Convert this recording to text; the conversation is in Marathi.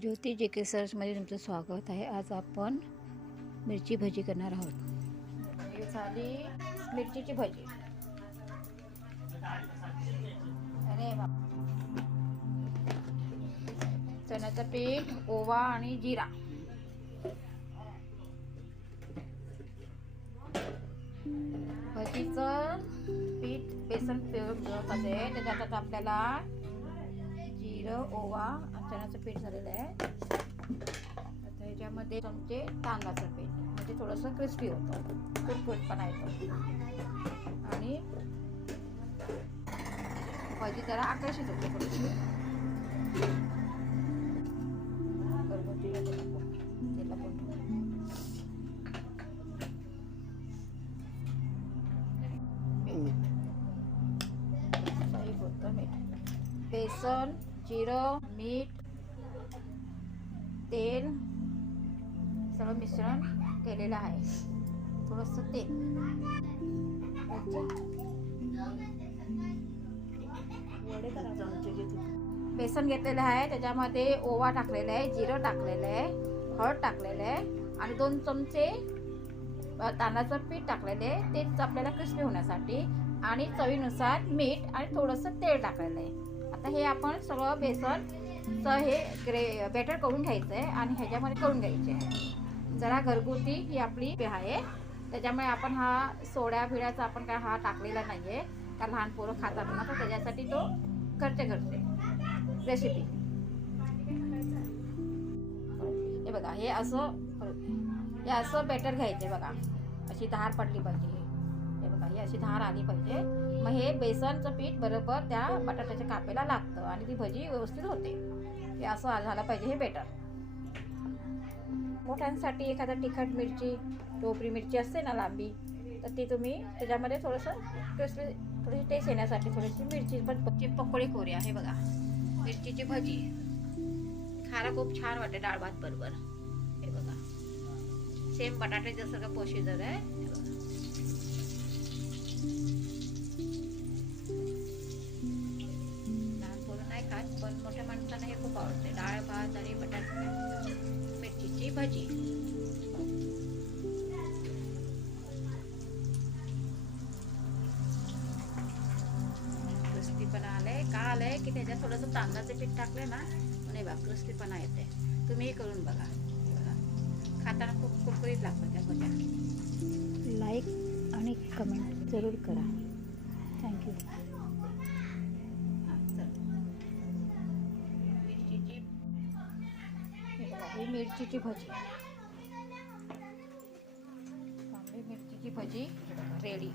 ज्योती जे के सर्चमध्ये तुमचं स्वागत आहे. आज आपण मिरची भजी करणार आहोत. हे झाली मिरचीची भजी. अरे चण्याचं पीठ ओवा आणि जिरा. भजीचं पीठ बेसन पिळतात आहे त्याच्यात आपल्याला जिरं ओवा चण्याचं पीठ झालेलं आहे. आता ह्याच्यामध्ये चमचे तांदळाचं पीठ. म्हणजे थोडंसं क्रिस्पी होतं. कुरकुरीतपणा येतो आणि भाजी जरा आकर्षित होते थोडीशी. बेसन जिरं मीठ तेल सगळं मिश्रण केलेलं आहे. थोडंसं तेल. बेसन घेतलेलं आहे त्याच्यामध्ये ओवा टाकलेला आहे जिरं टाकलेलं आहे हळद टाकलेलं आहे आणि दोन चमचे तांदळाचं पीठ टाकलेलं आहे. तेच आपल्याला क्रिस्पी होण्यासाठी आणि चवीनुसार मीठ आणि थोडंसं तेल टाकलेलं आहे. आता हे आपण सगळं बेसन चं हे ग्रे बेटर करून घ्यायचं आहे आणि ह्याच्यामध्ये करून घ्यायचे आहे. जरा घरगुती ही आपली आहे. त्याच्यामुळे आपण हा सोड्या बिड्याचा आपण काय हा टाकलेला नाही आहे का लहान पोरं खातात ना तर त्याच्यासाठी तो घरचे घरचे रेसिपी हे बघा हे असं हे असं बेटर घ्यायचे बघा. अशी धार पडली पाहिजे. पाहिजे अशी धार आली पाहिजे. मग हे बेसनचं पीठ बरोबर त्या बटाट्याच्या कापेला लागतं आणि ती भजी व्यवस्थित होते. हे असं झालं पाहिजे हे बेटर मोठ्यांसाठी एखादा तिखट मिरची टोपरी मिरची असते ना लांबी तर ती तुम्ही त्याच्यामध्ये थोडंसं क्रिस्पी थोडीशी टेस्ट येण्यासाठी थोडीशी मिरची पण ची पकोडी कोरी आहे बघा मिरचीची भजी. खायला खूप छान वाटते डाळ भात बरोबर. हे बघा. सेम बटाटे जसं का पोशीजर आहे पण मोठ्या माणसांना हे खूप आवडते. डाळ भात आणि बटाटे. मिरचीची भाजी. क्रिस्पीपणा आलंय. का आलंय? की त्याच्यात थोडंसं तांदळाचं पीठ टाकलं ना? नाही बा क्रिस्पीपणा येते तुम्ही करून बघा. बघा. खाताना खूप कुरकुरीत लागतं त्या भज्या. लाईक आणि कमेंट जरूर करा. थँक्यू. मिरचीची भजी. तांबडी मिरचीची भजी रेडी